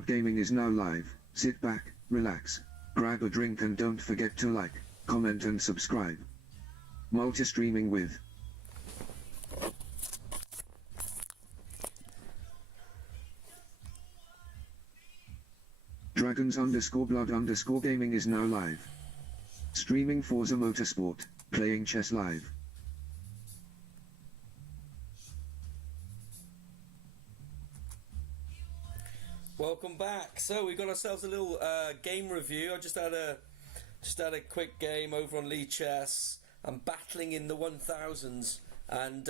Card Gaming is now live. Sit back, relax, grab a drink and don't forget to like, comment and subscribe. Multi-streaming with Dragons_Blood_Gaming is now live. Streaming Forza Motorsport, playing chess live. Welcome back. So we got ourselves a little game review. I just had a quick game over on Lee Chess. I'm battling in the 1000s, and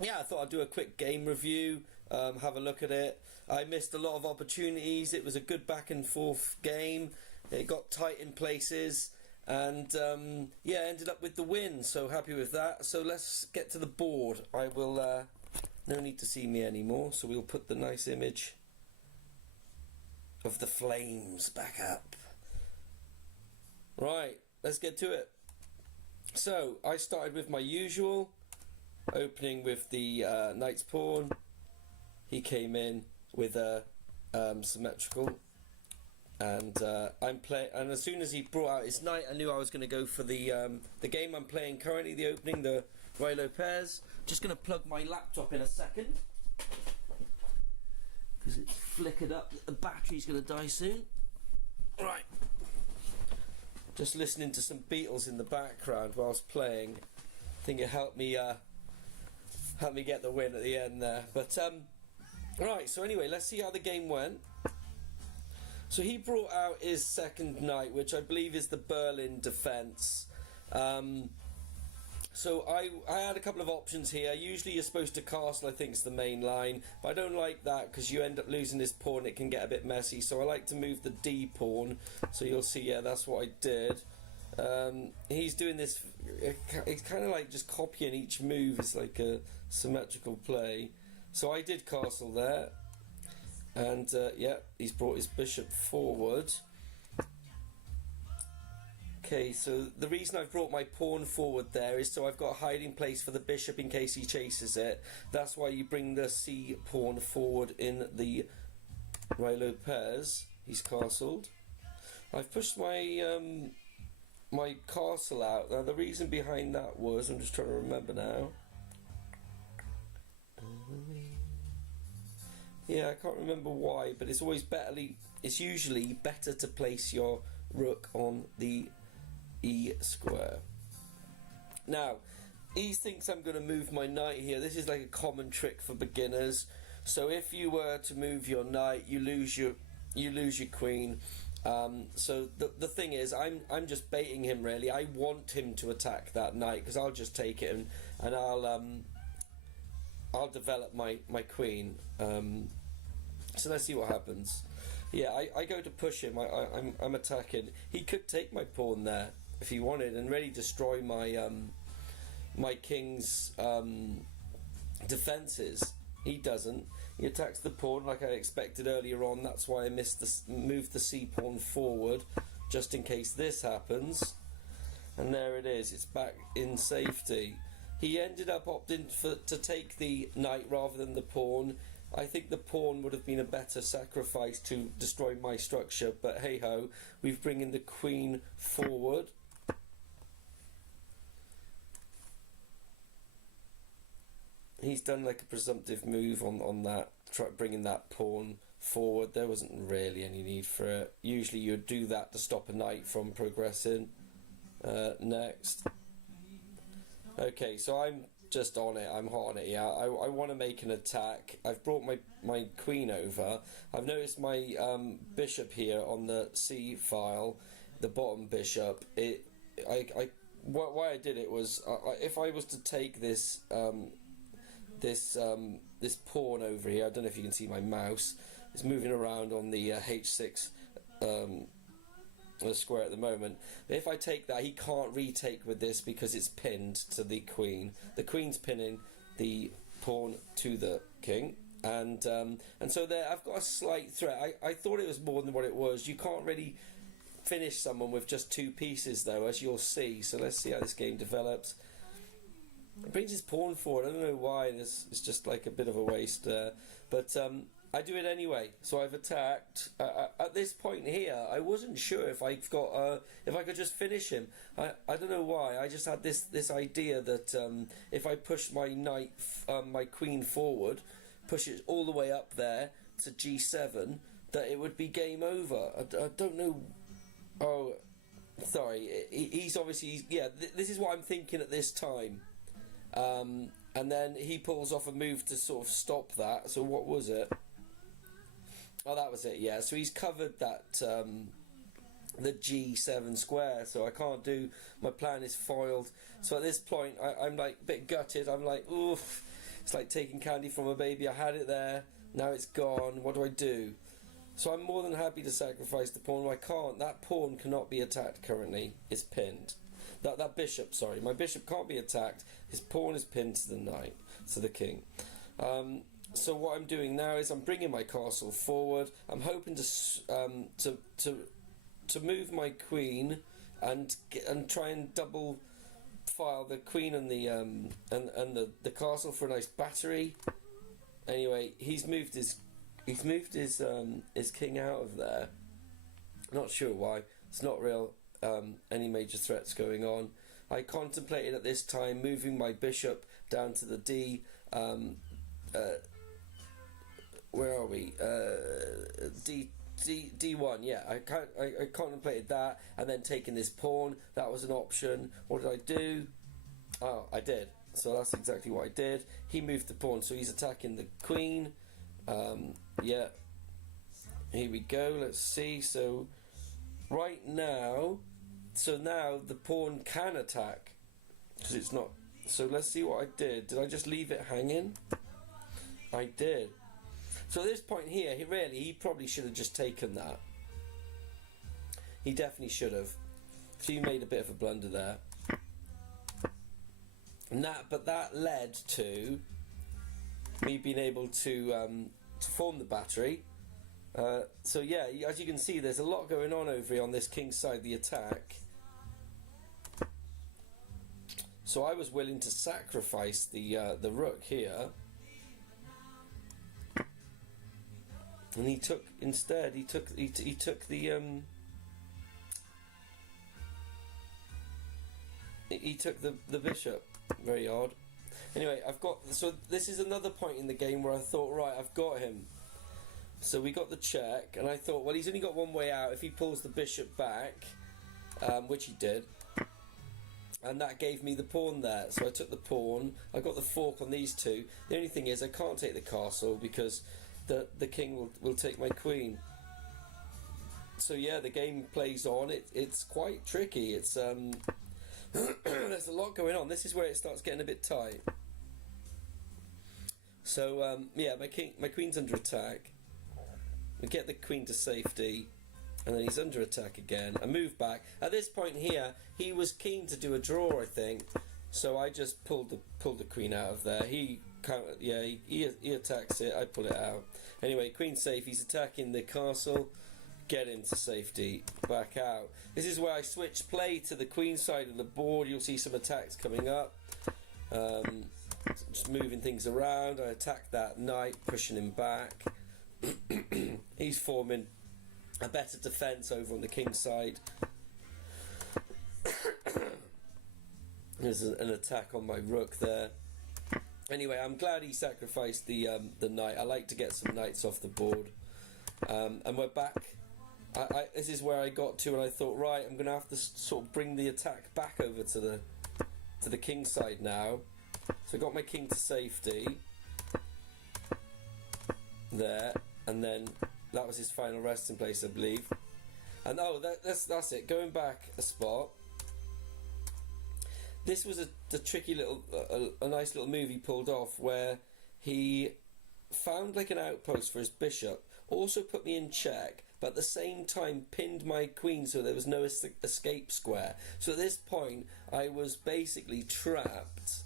yeah, I thought I'd do a quick game review, have a look at it. I missed a lot of opportunities. It was a good back and forth game. It got tight in places, and yeah, ended up with the win. So happy with that. So let's get to the board. I will no need to see me anymore, so we'll put the nice image of the flames back up. Right, let's get to it. So I started with my usual, opening with the knight's pawn. He came in with a symmetrical, and and as soon as he brought out his knight, I knew I was going to go for the game I'm playing currently, the opening, the Roy Lopez. Just going to plug my laptop in a second, because it's flickered up that the battery's going to die soon. Right. Just listening to some Beatles in the background whilst playing. I think it helped me get the win at the end there. But right, so anyway, let's see how the game went. So he brought out his second knight, which I believe is the Berlin defence. So I had a couple of options here. Usually you're supposed to castle, I think is the main line, but I don't like that because you end up losing this pawn. It can get a bit messy, so I like to move the D pawn. So you'll see, yeah, that's what I did. He's doing this, it's kind of like just copying each move. It's like a symmetrical play. So I did castle there, and yeah, he's brought his bishop forward. Okay, so the reason I've brought my pawn forward there is so I've got a hiding place for the bishop in case he chases it. That's why you bring the C pawn forward in the Roy Lopez. He's castled. I've pushed my my castle out. Now the reason behind that was, I'm just trying to remember now. Yeah, I can't remember why, but it's always it's usually better to place your rook on the E square. Now he thinks I'm going to move my knight here. This is like a common trick for beginners. So if you were to move your knight, you lose your queen. So the thing is, I'm just baiting him really. I want him to attack that knight because I'll just take it and I'll develop my queen. So let's see what happens. Yeah, I go to push him. I'm attacking. He could take my pawn there if he wanted and really destroy my my king's defences. He doesn't. He attacks the pawn like I expected earlier on. That's why I moved the C pawn forward, just in case this happens. And there it is. It's back in safety. He ended up opting to take the knight rather than the pawn. I think the pawn would have been a better sacrifice to destroy my structure, but hey ho, we've bringing the queen forward. He's done like a presumptive move on that, bringing that pawn forward. There wasn't really any need for it. Usually you'd do that to stop a knight from progressing. Next. Okay, so I'm just on it. I'm hot on it. Yeah, I want to make an attack. I've brought my queen over. I've noticed my bishop here on the C file, the bottom bishop. Why I did it was if I was to take this this pawn over here. I don't know if you can see my mouse. It's moving around on the H6 square at the moment. If I take that, he can't retake with this because it's pinned to the queen. The queen's pinning the pawn to the king, and so there I've got a slight threat. I thought it was more than what it was. You can't really finish someone with just two pieces though, as you'll see. So let's see how this game develops. It brings his pawn forward. I don't know why. It's just like a bit of a waste. But I do it anyway. So I've attacked. At this point here, I wasn't sure if I've got if I could just finish him. I don't know why. I just had this idea that if I push my knight, my queen forward, push it all the way up there to G7, that it would be game over. I don't know. Oh, sorry. He's obviously this is what I'm thinking at this time. And then he pulls off a move to sort of stop that. So what was it? Oh, that was it, yeah. So he's covered that, the G7 square, so I can't do, my plan is foiled. So at this point, I'm like a bit gutted. I'm like, oof, it's like taking candy from a baby. I had it there, now it's gone. What do I do? So I'm more than happy to sacrifice the pawn. I can't. That pawn cannot be attacked currently. It's pinned. That bishop, sorry. My bishop can't be attacked. His pawn is pinned to the knight, to the king. So what I'm doing now is I'm bringing my castle forward. I'm hoping to move my queen and try and double file the queen and the castle for a nice battery. Anyway, he's moved his king out of there. Not sure why. It's not real any major threats going on. I contemplated at this time moving my bishop down to the D. Where are we? D1. Yeah, I contemplated that, and then taking this pawn. That was an option. What did I do? Oh, I did. So that's exactly what I did. He moved the pawn, so he's attacking the queen. Yeah. Here we go. Let's see. So right now, now the pawn can attack because it's not. So let's see what I did. Did I just leave it hanging? I did. So at this point here, he probably should have just taken that. He definitely should have. So you made a bit of a blunder there. But that led to me being able to form the battery. So yeah, as you can see, there's a lot going on over here on this king's side, the attack. So I was willing to sacrifice the rook here. And he took the bishop. Very odd. Anyway, so this is another point in the game where I thought, right, I've got him. So we got the check, and I thought, well, he's only got one way out if he pulls the bishop back, which he did. And that gave me the pawn there. So I took the pawn. I got the fork on these two. The only thing is I can't take the castle because the king will take my queen. So yeah, the game plays on. It's quite tricky. It's there's a lot going on. This is where it starts getting a bit tight. So yeah, my queen's under attack. We get the queen to safety, and then he's under attack again. I move back. At this point here, he was keen to do a draw, I think. So I just pulled the queen out of there. He attacks it. I pull it out. Anyway, queen's safe. He's attacking the castle. Get him to safety. Back out. This is where I switch play to the queen side of the board. You'll see some attacks coming up. Just moving things around. I attack that knight, pushing him back. He's forming a better defence over on the king's side. There's an attack on my rook there. Anyway, I'm glad he sacrificed the knight. I like to get some knights off the board. And we're back. This is where I got to, and I thought, right, I'm going to have to sort of bring the attack back over to the king's side now. So I got my king to safety there, and then that was his final resting place, I believe. And that's it. Going back a spot. This was a tricky little, a nice little move he pulled off, where he found like an outpost for his bishop, also put me in check, but at the same time pinned my queen so there was no escape square. So at this point, I was basically trapped.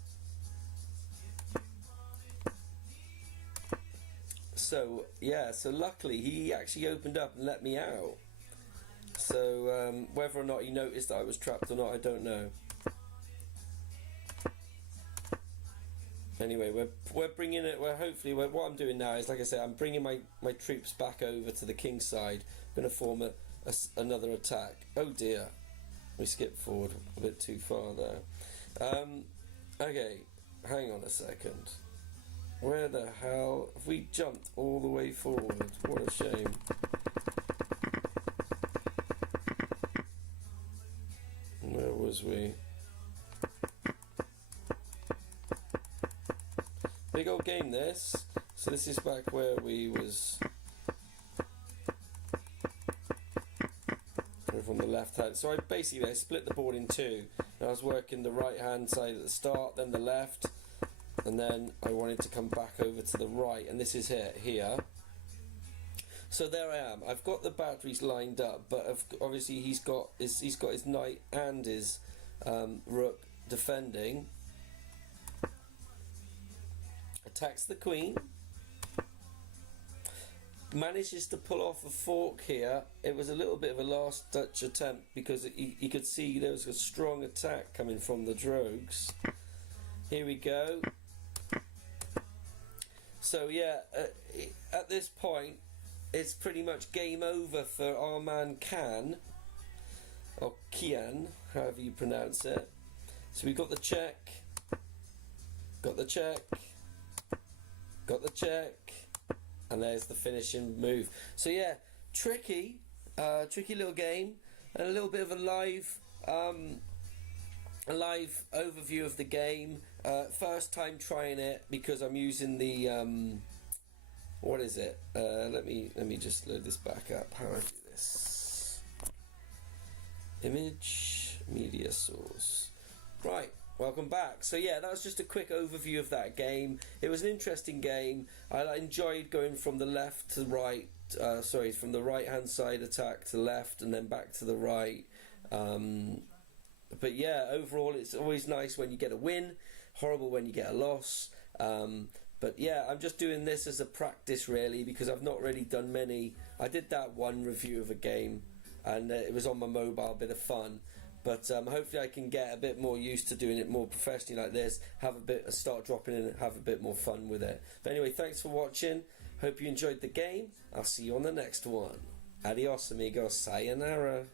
So yeah, so luckily he actually opened up and let me out. So whether or not he noticed that I was trapped or not, I don't know. Anyway, we're bringing it. What I'm doing now is, like I said, I'm bringing my troops back over to the king's side. I'm going to form another attack. Oh dear, we skipped forward a bit too far there. Okay, hang on a second. Where the hell have we jumped all the way forward? What a shame. Where was we? Big old game this. So this is back where we was from the left hand. So I split the board in two. And I was working the right hand side at the start, then the left, and then I wanted to come back over to the right, and this is here. So there I am. I've got the batteries lined up, but obviously he's got his knight and his rook defending. Attacks the queen. Manages to pull off a fork here. It was a little bit of a last ditch attempt because he could see there was a strong attack coming from the Drogs. Here we go. So yeah, at this point it's pretty much game over for our man Can, or Kian, however you pronounce it. So we got the check, got the check, and there's the finishing move. So yeah, tricky little game, and a little bit of a live overview of the game. First time trying it because I'm using the what is it? Let me just load this back up. How do I do this? Image, media source. Right. Welcome back. So yeah, that was just a quick overview of that game. It was an interesting game. I enjoyed going from the left to right, from the right hand side attack to the left and then back to the right. But yeah, overall it's always nice when you get a win, horrible when you get a loss. But yeah, I'm just doing this as a practice really, because I've not really done many. I did that one review of a game and it was on my mobile, bit of fun. But hopefully I can get a bit more used to doing it more professionally like this, start dropping in and have a bit more fun with it. But anyway, thanks for watching. Hope you enjoyed the game. I'll see you on the next one. Adios, amigos. Sayonara.